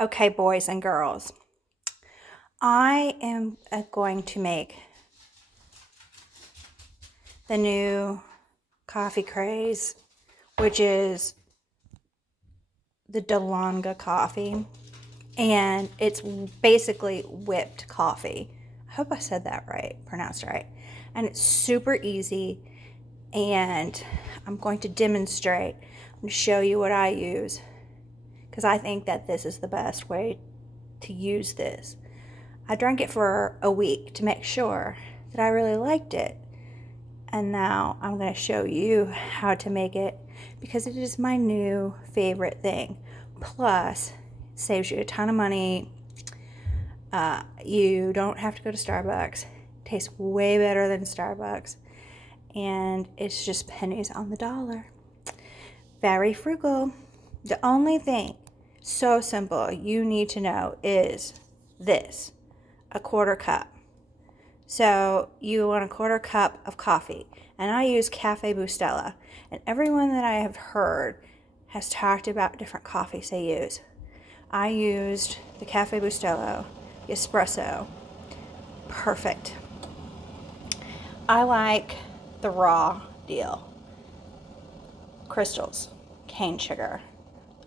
Okay, boys and girls, I am going to make the new coffee craze, which is the Dalgona coffee, and it's basically whipped coffee. I hope I said that right, pronounced right. And it's super easy, and I'm going to demonstrate. I'm going to show you what I use, because I think that this is the best way to use this. I drank it for a week to make sure that I really liked it. And now I'm going to show you how to make it, because it is my new favorite thing. Plus, it saves you a ton of money. You don't have to go to Starbucks. It tastes way better than Starbucks. And it's just pennies on the dollar. Very frugal. The only thing, so simple, you need to know is this: a quarter cup. So you want a quarter cup of coffee, and I use Cafe Bustelo, and everyone that I have heard has talked about different coffees they use. I used the Cafe Bustelo, the espresso. Perfect. I like the raw deal. Crystals, cane sugar,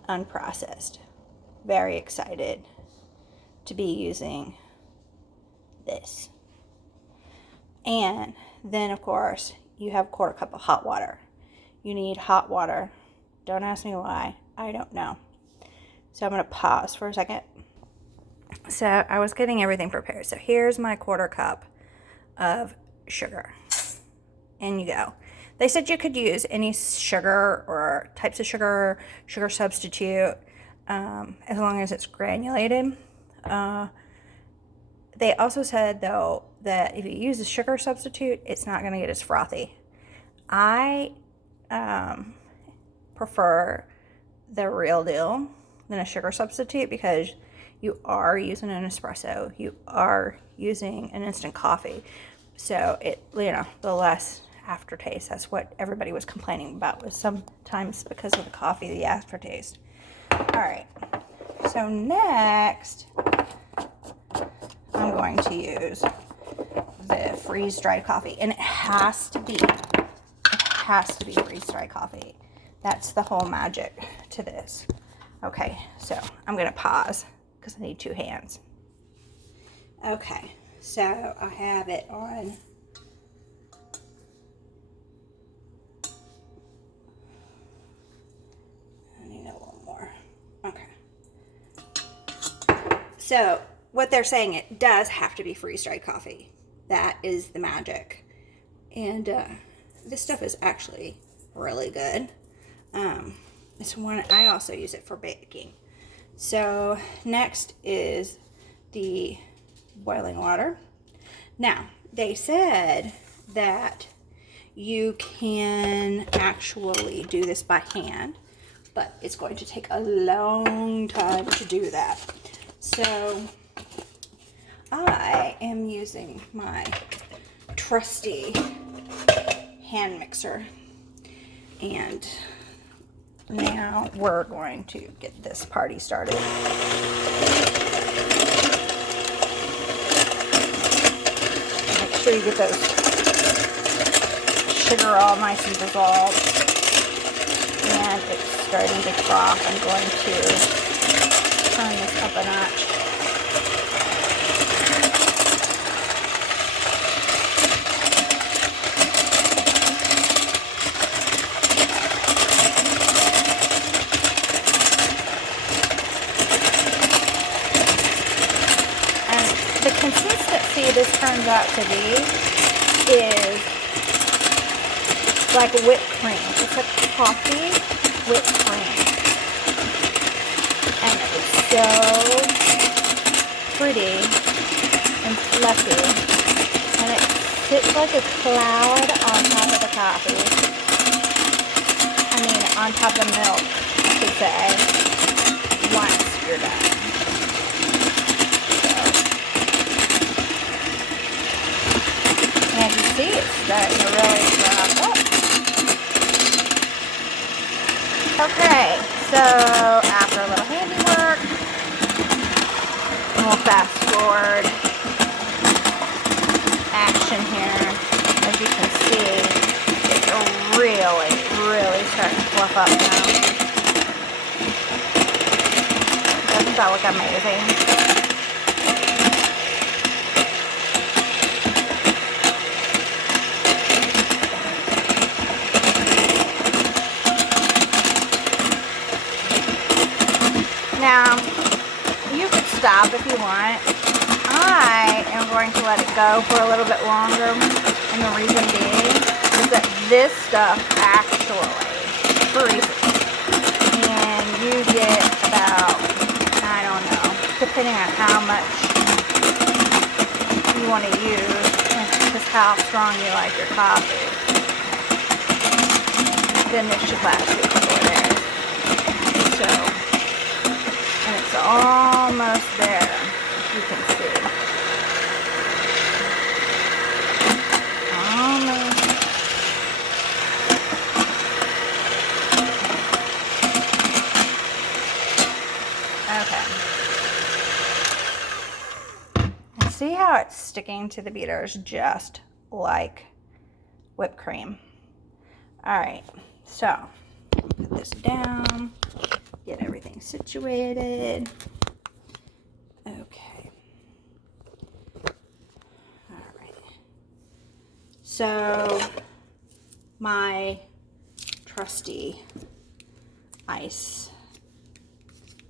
unprocessed. Very excited to be using this. And then, of course, you have a quarter cup of hot water. You need hot water. Don't ask me why. I don't know. So I'm going to pause for a second. So I was getting everything prepared. So here's my quarter cup of sugar. In you go. They said you could use any sugar or types of sugar substitute, as long as it's granulated. They also said, though, that if you use a sugar substitute, it's not going to get as frothy. I prefer the real deal than a sugar substitute, because you are using an espresso. You are using an instant coffee. So the less aftertaste. That's what everybody was complaining about, was sometimes because of the coffee, the aftertaste. All right. So next, I'm going to use the freeze-dried coffee, and it has to be freeze-dried coffee. That's the whole magic to this. Okay, so I'm going to pause because I need two hands. Okay, so I have it on. I need a little more. Okay. So what they're saying, it does have to be freeze-dried coffee. That is the magic. And this stuff is actually really good. It's one, I also use it for baking. So next is the boiling water. Now, they said that you can actually do this by hand, but it's going to take a long time to do that. So I am using my trusty hand mixer, and now we're going to get this party started. Make sure you get those sugar all nice and dissolved, and it's starting to froth. I'm going to turn this up a notch. The consistency this turns out to be is like whipped cream. It's like coffee whipped cream. And it's so pretty and fluffy. And it sits like a cloud on top of the coffee. I mean, on top of the milk, I should say, once you're done. And you see, it's starting to really froth up. Okay, so after a little handiwork, we'll fast forward action here. As you can see, it's really starting to fluff up now. Doesn't that look amazing? Now, you could stop if you want. I am going to let it go for a little bit longer, and the reason being is that this stuff actually freezes, and you get about, I don't know, depending on how much you want to use, and just how strong you like your coffee, then this should last you a couple of days. So, and it's almost there, you can see. Almost. Okay. And see how it's sticking to the beaters just like whipped cream. All right, so put this down. Get everything situated. Okay. All right. So my trusty ice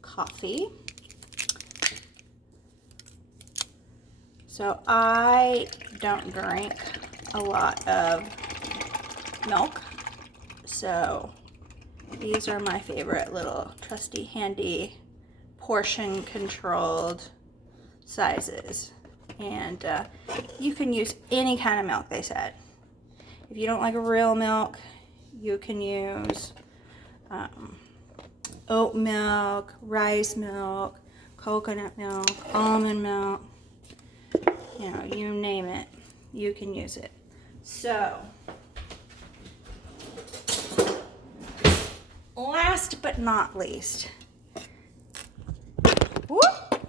coffee. So I don't drink a lot of milk. So these are my favorite little trusty handy portion controlled sizes, and you can use any kind of milk, they said. If you don't like real milk, you can use oat milk, rice milk, coconut milk, almond milk, you know, you name it, you can use it. So last but not least, whoop,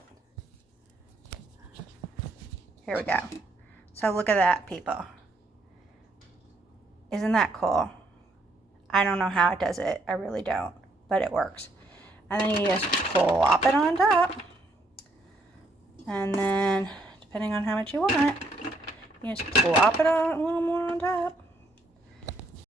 here we go. So look at that, people. Isn't that cool? I don't know how it does it. I really don't, but it works. And then you just plop it on top. And then, depending on how much you want, you just plop it on a little more on top.